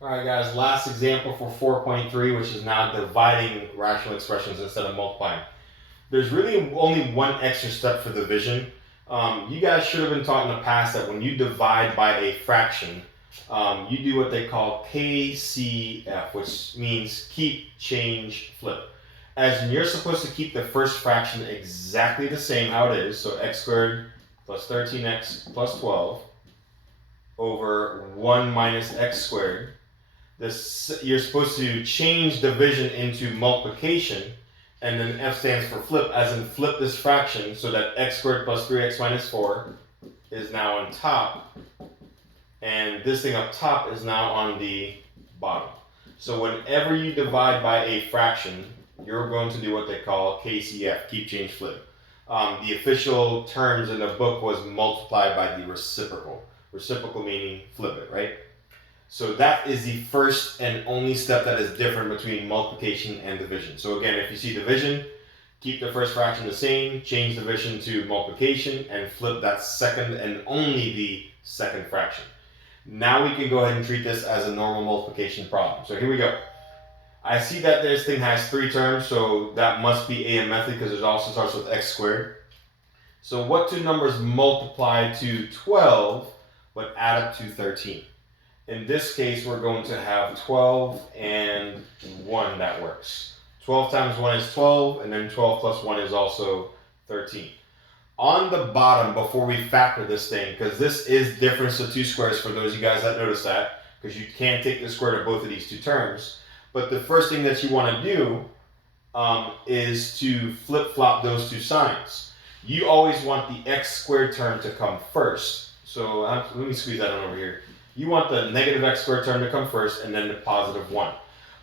All right, guys, last example for 4.3, which is now dividing rational expressions instead of multiplying. There's really only one extra step for division. You guys should have been taught in the past that when you divide by a fraction, you do what they call KCF, which means keep, change, flip. As in, you're supposed to keep the first fraction exactly the same how it is, so x squared plus 13x plus 12 over 1 minus x squared. You're supposed to change division into multiplication, and then F stands for flip, as in flip this fraction so that x squared plus 3x minus 4 is now on top, and this thing up top is now on the bottom. So whenever you divide by a fraction, you're going to do what they call KCF, keep, change, flip. The official terms in the book was multiply by the reciprocal. Reciprocal meaning flip it, right? So that is the first and only step that is different between multiplication and division. So again, if you see division, keep the first fraction the same, change division to multiplication, and flip that second and only the second fraction. Now we can go ahead and treat this as a normal multiplication problem. So here we go. I see that this thing has three terms, so that must be a method because it also starts with x squared. So what two numbers multiply to 12 but add up to 13? In this case, we're going to have 12 and 1 that works. 12 times 1 is 12, and then 12 plus 1 is also 13. On the bottom, before we factor this thing, because this is difference of two squares for those of you guys that notice that, because you can't take the square root of both of these two terms. But the first thing that you want to do is to flip-flop those two signs. You always want the x squared term to come first. So let me squeeze that on over here. You want the negative x squared term to come first and then the positive 1.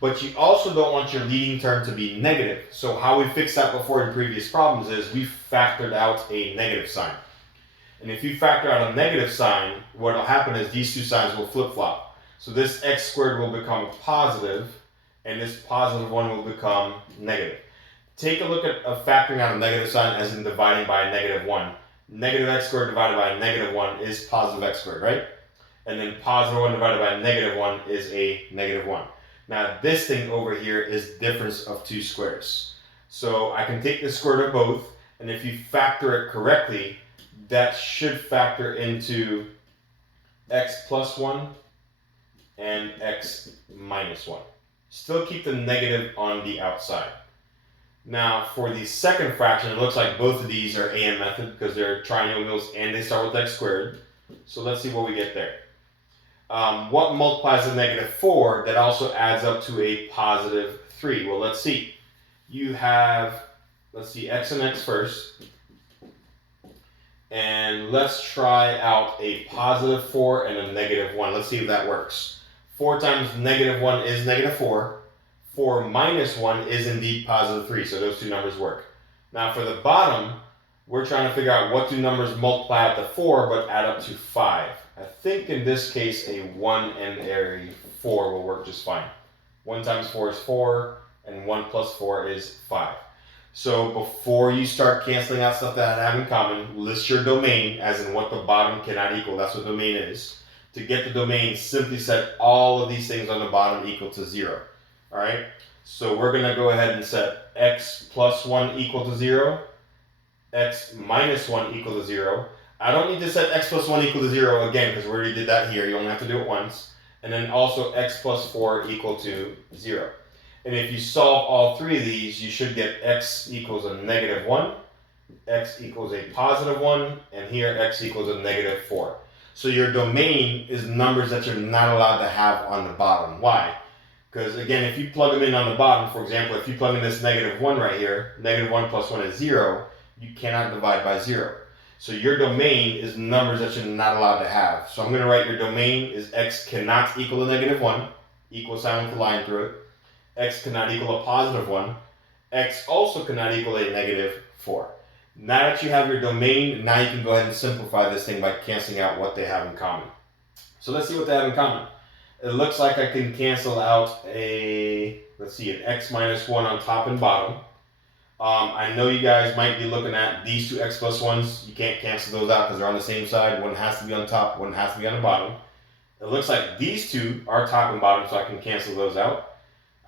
But you also don't want your leading term to be negative. So how we fixed that before in previous problems is we factored out a negative sign. And if you factor out a negative sign, what will happen is these two signs will flip-flop. So this x squared will become positive, and this positive 1 will become negative. Take a look at factoring out a negative sign as in dividing by a negative 1. Negative x squared divided by a negative 1 is positive x squared, right? And then positive 1 divided by negative 1 is a negative 1. Now this thing over here is difference of two squares. So I can take the square root of both, and if you factor it correctly, that should factor into x plus 1 and x minus 1. Still keep the negative on the outside. Now for the second fraction, it looks like both of these are AM method because they're trinomials and they start with x squared. So let's see what we get there. What multiplies a negative 4 that also adds up to a positive 3? Well, let's see. You have, let's see, x and x first. And let's try out a positive 4 and a negative 1. Let's see if that works. 4 times negative 1 is negative 4. 4 minus 1 is indeed positive 3, so those two numbers work. Now for the bottom, we're trying to figure out what two numbers multiply out to 4 but add up to 5. I think in this case a 1 and a 4 will work just fine. 1 times 4 is 4, and 1 plus 4 is 5. So before you start canceling out stuff that have in common, list your domain, as in what the bottom cannot equal. That's what domain is. To get the domain, simply set all of these things on the bottom equal to 0. Alright? So we're going to go ahead and set x plus 1 equal to 0, x minus 1 equal to 0. I don't need to set x plus 1 equal to 0 again because we already did that here. You only have to do it once. And then also x plus 4 equal to 0. And if you solve all three of these, you should get x equals a negative 1, x equals a positive 1, and here x equals a negative 4. So your domain is numbers that you're not allowed to have on the bottom. Why? Because again, if you plug them in on the bottom, for example, if you plug in this negative 1 right here, negative 1 plus 1 is 0, you cannot divide by 0. So your domain is numbers that you're not allowed to have. So I'm going to write your domain is x cannot equal a negative 1, equal sign with a line through it. X cannot equal a positive 1. X also cannot equal a negative 4. Now that you have your domain, now you can go ahead and simplify this thing by canceling out what they have in common. So let's see what they have in common. It looks like I can cancel out an x minus 1 on top and bottom. I know you guys might be looking at these two x plus 1s. You can't cancel those out because they're on the same side. One has to be on top, one has to be on the bottom. It looks like these two are top and bottom, so I can cancel those out.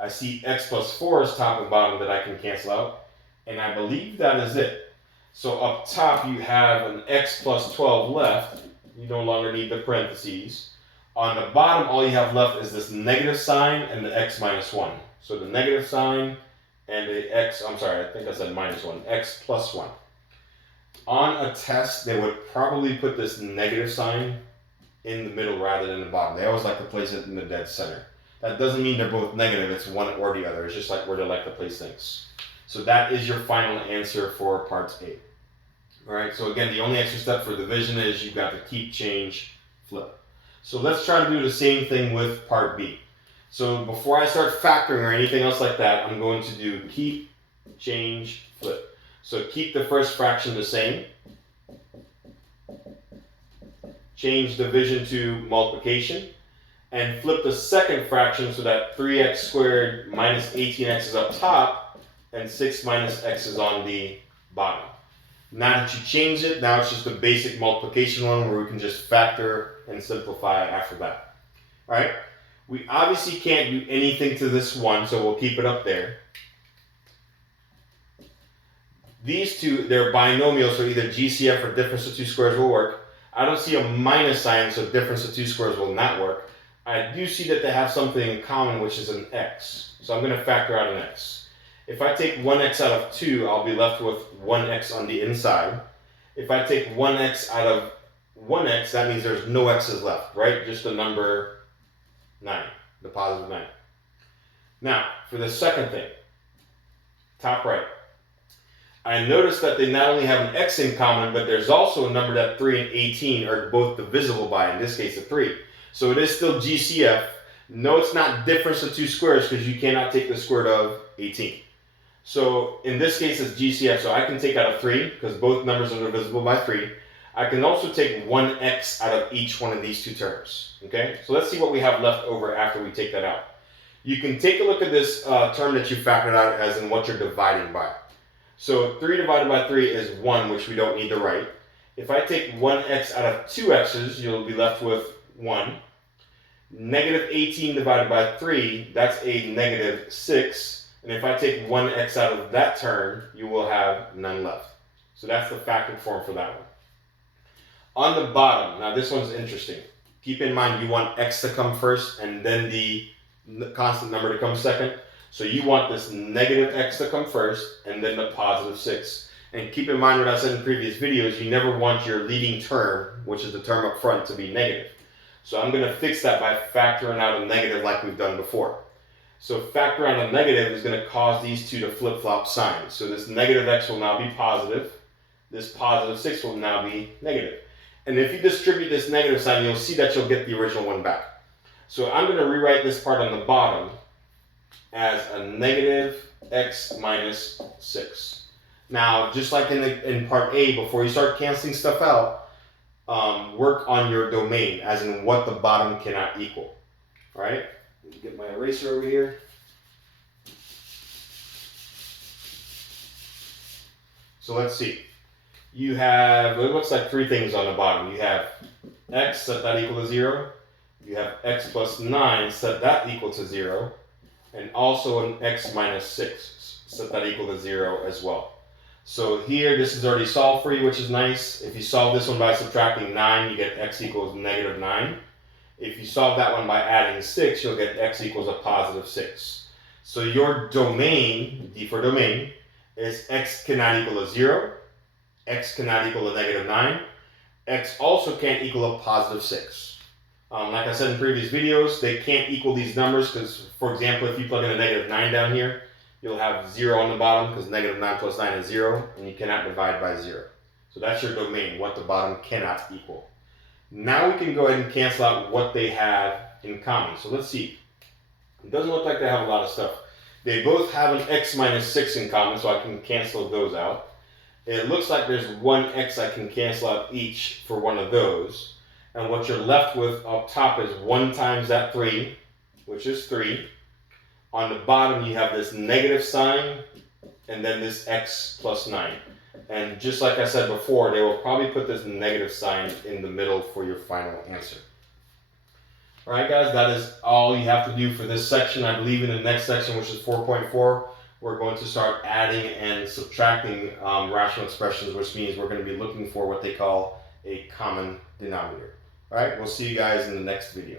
I see x plus 4 is top and bottom that I can cancel out. And I believe that is it. So up top you have an x plus 12 left. You no longer need the parentheses. On the bottom, all you have left is this negative sign and the x minus 1. So the negative sign and the x, I'm sorry, I think I said minus 1, x plus 1. On a test, they would probably put this negative sign in the middle rather than the bottom. They always like to place it in the dead center. That doesn't mean they're both negative, it's one or the other. It's just like where they like to place things. So that is your final answer for part A. Alright, so again, the only extra step for division is you've got to keep, change, flip. So let's try to do the same thing with part B. So before I start factoring or anything else like that, I'm going to do keep, change, flip. So keep the first fraction the same. Change division to multiplication. And flip the second fraction so that 3x squared minus 18x is up top and 6 minus x is on the bottom. Now that you change it, now it's just a basic multiplication one where we can just factor and simplify after that. Alright, we obviously can't do anything to this one, so we'll keep it up there. These two, they're binomial, so either GCF or difference of two squares will work. I don't see a minus sign, so difference of two squares will not work. I do see that they have something in common, which is an x. So I'm going to factor out an x. If I take 1x out of 2, I'll be left with 1x on the inside. If I take 1x out of 1x, that means there's no x's left, right? Just the number 9, the positive 9. Now, for the second thing, top right. I noticed that they not only have an x in common, but there's also a number that 3 and 18 are both divisible by, in this case, a 3. So it is still GCF. No, it's not difference of two squares because you cannot take the square root of 18. So in this case, it's GCF. So I can take out a 3 because both numbers are divisible by 3. I can also take 1x out of each one of these two terms. Okay, so let's see what we have left over after we take that out. You can take a look at this term that you factored out as in what you're dividing by. So 3 divided by 3 is 1, which we don't need to write. If I take 1x out of 2 x's, you'll be left with 1. Negative 18 divided by 3, that's a negative 6. And if I take 1x out of that term, you will have none left. So that's the factored form for that one. On the bottom, now this one's interesting. Keep in mind you want x to come first and then the constant number to come second. So you want this negative x to come first and then the positive 6. And keep in mind what I said in previous videos, you never want your leading term, which is the term up front, to be negative. So I'm going to fix that by factoring out a negative like we've done before. So factor out a negative is going to cause these two to flip-flop signs. So this negative x will now be positive. This positive 6 will now be negative. And if you distribute this negative sign, you'll see that you'll get the original one back. So I'm going to rewrite this part on the bottom as a negative x minus 6. Now, just like in part A, before you start canceling stuff out, work on your domain, as in what the bottom cannot equal. All right? Let me get my eraser over here. So let's see. You have, it looks like 3 things on the bottom. You have x, set that equal to 0. You have x plus 9, set that equal to 0. And also an x minus 6, set that equal to 0 as well. So here, this is already solved for you, which is nice. If you solve this one by subtracting 9, you get x equals negative 9. If you solve that one by adding 6, you'll get x equals a positive 6. So your domain, D for domain, is x cannot equal a 0, x cannot equal a negative 9, x also can't equal a positive 6. Like I said in previous videos, they can't equal these numbers because, for example, if you plug in a negative 9 down here, you'll have 0 on the bottom because negative 9 plus 9 is 0, and you cannot divide by 0. So that's your domain, what the bottom cannot equal. Now we can go ahead and cancel out what they have in common. So let's see. It doesn't look like they have a lot of stuff. They both have an x minus 6 in common, so I can cancel those out. It looks like there's one x I can cancel out each for one of those. And what you're left with up top is 1 times that 3, which is 3. On the bottom, you have this negative sign, and then this x plus 9. And just like I said before, they will probably put this negative sign in the middle for your final answer. All right, guys, that is all you have to do for this section. I believe in the next section, which is 4.4, we're going to start adding and subtracting rational expressions, which means we're going to be looking for what they call a common denominator. All right, we'll see you guys in the next video.